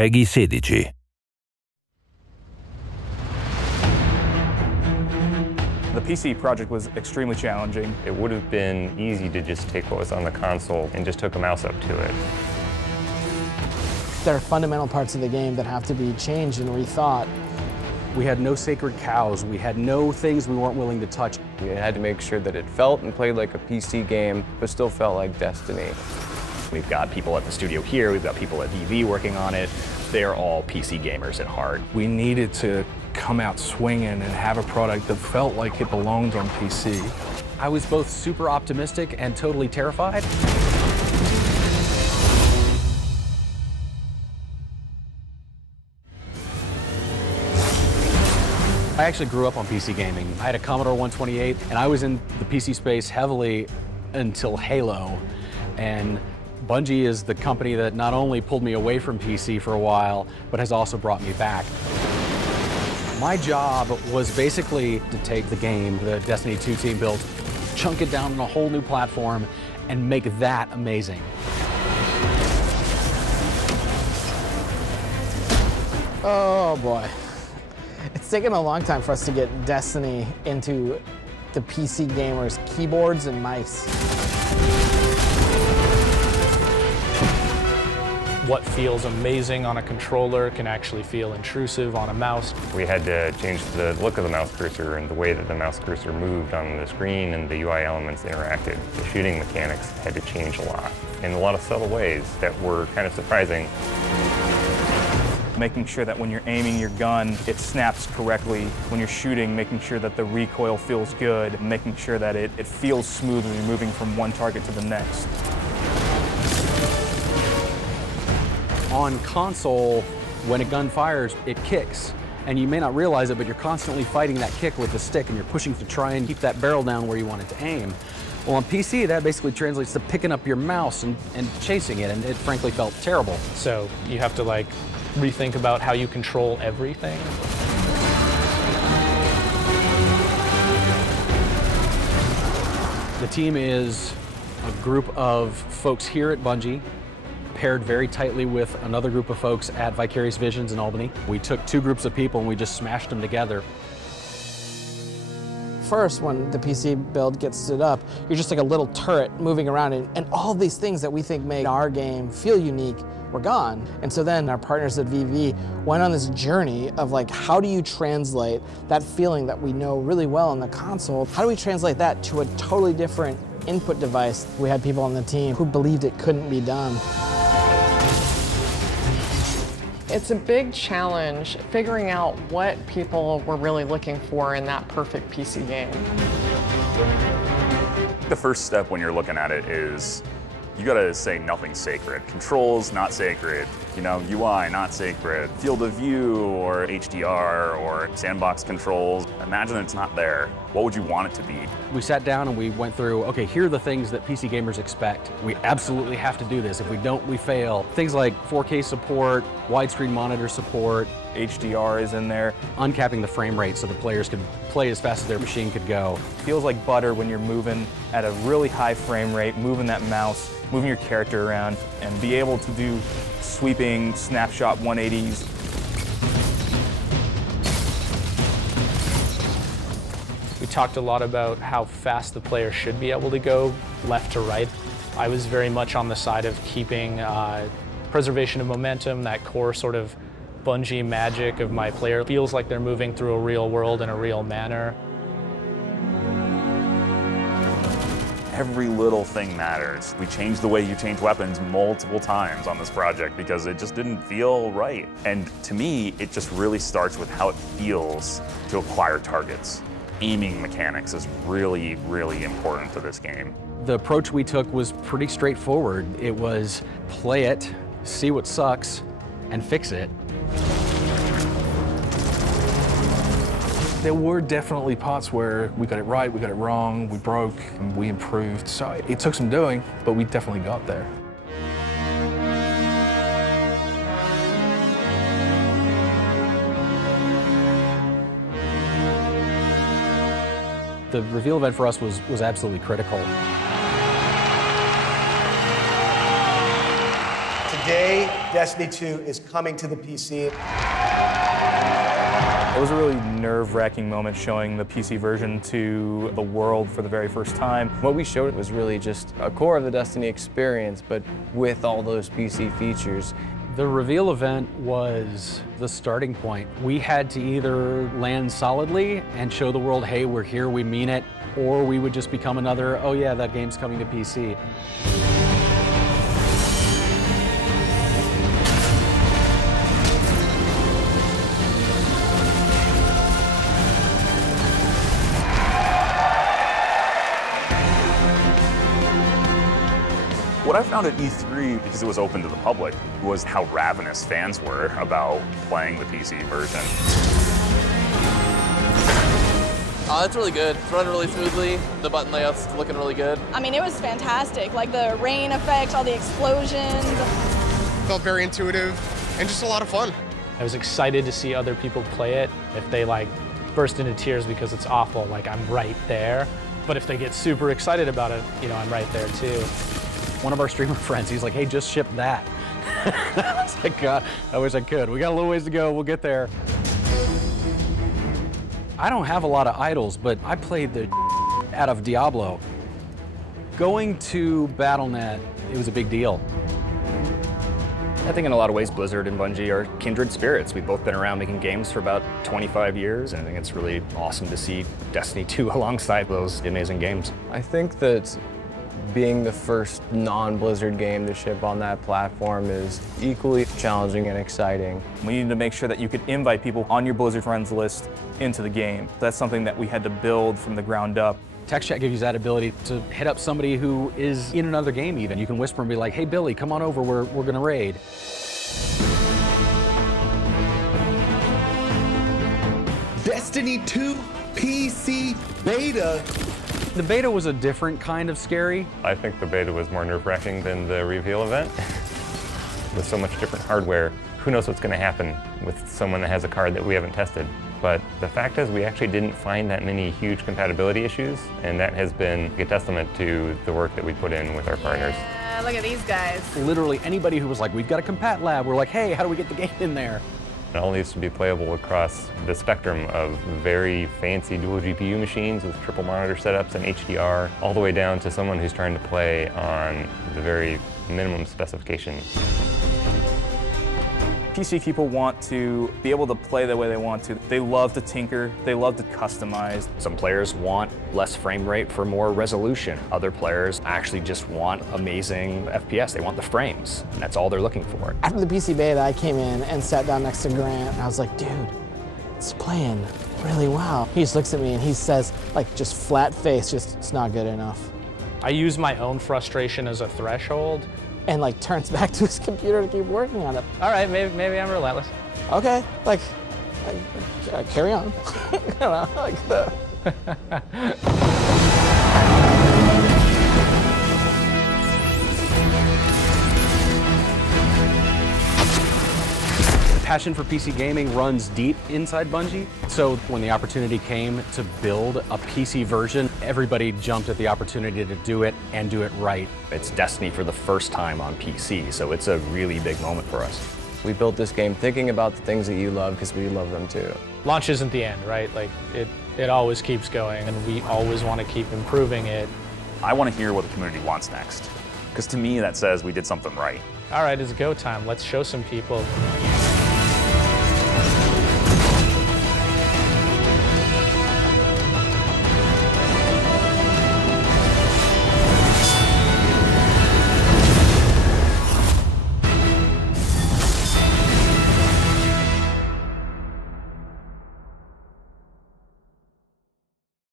PEGI 16. The PC project was extremely challenging. It would have been easy to just take what was on the console and just hook a mouse up to it. There are fundamental parts of the game that have to be changed and rethought. We had no sacred cows. We had no things we weren't willing to touch. We had to make sure that it felt and played like a PC game, but still felt like Destiny. We've got people at the studio here, we've got people at VV working on it. They're all PC gamers at heart. We needed to come out swinging and have a product that felt like it belonged on PC. I was both super optimistic and totally terrified. I actually grew up on PC gaming. I had a Commodore 128, and I was in the PC space heavily until Halo. And Bungie is the company that not only pulled me away from PC for a while, but has also brought me back. My job was basically to take the game the Destiny 2 team built, chunk it down on a whole new platform, and make that amazing. Oh boy. It's taken a long time for us to get Destiny into the PC gamers' keyboards and mice. What feels amazing on a controller can actually feel intrusive on a mouse. We had to change the look of the mouse cursor and the way that the mouse cursor moved on the screen and the UI elements interacted. The shooting mechanics had to change a lot in a lot of subtle ways that were kind of surprising. Making sure that when you're aiming your gun, it snaps correctly. When you're shooting, making sure that the recoil feels good, making sure that it feels smooth when you're moving from one target to the next. On console, when a gun fires, it kicks. And you may not realize it, but you're constantly fighting that kick with the stick and you're pushing to try and keep that barrel down where you want it to aim. Well, on PC, that basically translates to picking up your mouse and chasing it, and it frankly felt terrible. So you have to like rethink about how you control everything. The team is a group of folks here at Bungie, paired very tightly with another group of folks at Vicarious Visions in Albany. We took two groups of people and we just smashed them together. First, when the PC build gets stood up, you're just like a little turret moving around, and all these things that we think make our game feel unique were gone. And so then our partners at VV went on this journey of like, how do you translate that feeling that we know really well on the console? How do we translate that to a totally different input device? We had people on the team who believed it couldn't be done. It's a big challenge figuring out what people were really looking for in that perfect PC game. The first step when you're looking at it is you gotta say nothing's sacred. Controls, not sacred. You know, UI, not sacred. Field of view or HDR or sandbox controls. Imagine it's not there. What would you want it to be? We sat down and we went through, okay, here are the things that PC gamers expect. We absolutely have to do this. If we don't, we fail. Things like 4K support, widescreen monitor support. HDR is in there. Uncapping the frame rate so the players could play as fast as their machine could go. Feels like butter when you're moving at a really high frame rate, moving that mouse, moving your character around, and be able to do sweeping snapshot 180s. We talked a lot about how fast the player should be able to go left to right. I was very much on the side of keeping preservation of momentum, that core sort of Bungie magic of my player feels like they're moving through a real world in a real manner. Every little thing matters. We changed the way you change weapons multiple times on this project because it just didn't feel right. And to me, it just really starts with how it feels to acquire targets. Aiming mechanics is really, really important to this game. The approach we took was pretty straightforward. It was play it, see what sucks, and fix it. There were definitely parts where we got it right, we got it wrong, we broke, and we improved. So it took some doing, but we definitely got there. The reveal event for us was absolutely critical. Today, Destiny 2 is coming to the PC. It was a really nerve-wracking moment showing the PC version to the world for the very first time. What we showed was really just a core of the Destiny experience, but with all those PC features. The reveal event was the starting point. We had to either land solidly and show the world, hey, we're here, we mean it, or we would just become another, oh yeah, that game's coming to PC. What I found at E3, because it was open to the public, was how ravenous fans were about playing the PC version. It's really good. It's running really smoothly. The button layout's looking really good. I mean, it was fantastic. Like the rain effect, all the explosions. Felt very intuitive and just a lot of fun. I was excited to see other people play it. If they like burst into tears because it's awful, like I'm right there. But if they get super excited about it, you know, I'm right there too. One of our streamer friends, he's like, hey, just ship that. I was like, God, I wish I could. We got a little ways to go, we'll get there. I don't have a lot of idols, but I played the out of Diablo. Going to Battle.net, it was a big deal. I think in a lot of ways, Blizzard and Bungie are kindred spirits. We've both been around making games for about 25 years, and I think it's really awesome to see Destiny 2 alongside those amazing games. I think that being the first non-Blizzard game to ship on that platform is equally challenging and exciting. We needed to make sure that you could invite people on your Blizzard friends list into the game. That's something that we had to build from the ground up. Text chat gives you that ability to hit up somebody who is in another game even. You can whisper and be like, hey Billy, come on over, we're gonna raid. Destiny 2 PC beta. The beta was a different kind of scary. I think the beta was more nerve-wracking than the reveal event. With so much different hardware, who knows what's going to happen with someone that has a card that we haven't tested. But the fact is we actually didn't find that many huge compatibility issues, and that has been a testament to the work that we put in with our partners. Look at these guys. Literally anybody who was like, we've got a compat lab, we're like, hey, how do we get the game in there? It all needs to be playable across the spectrum of very fancy dual GPU machines with triple monitor setups and HDR, all the way down to someone who's trying to play on the very minimum specification. PC people want to be able to play the way they want to. They love to tinker, they love to customize. Some players want less frame rate for more resolution. Other players actually just want amazing FPS. They want the frames, and that's all they're looking for. After the PC beta, I came in and sat down next to Grant, and I was like, dude, it's playing really well. He just looks at me and he says, like, just flat face, just, it's not good enough. I use my own frustration as a threshold. And like turns back to his computer to keep working on it. All right, maybe I'm relentless. Okay, like, carry on. You know, like the. Passion for PC gaming runs deep inside Bungie. So when the opportunity came to build a PC version, everybody jumped at the opportunity to do it and do it right. It's Destiny for the first time on PC, so it's a really big moment for us. We built this game thinking about the things that you love because we love them too. Launch isn't the end, right? Like it always keeps going, and we always want to keep improving it. I want to hear what the community wants next, because to me that says we did something right. All right, it's go time. Let's show some people.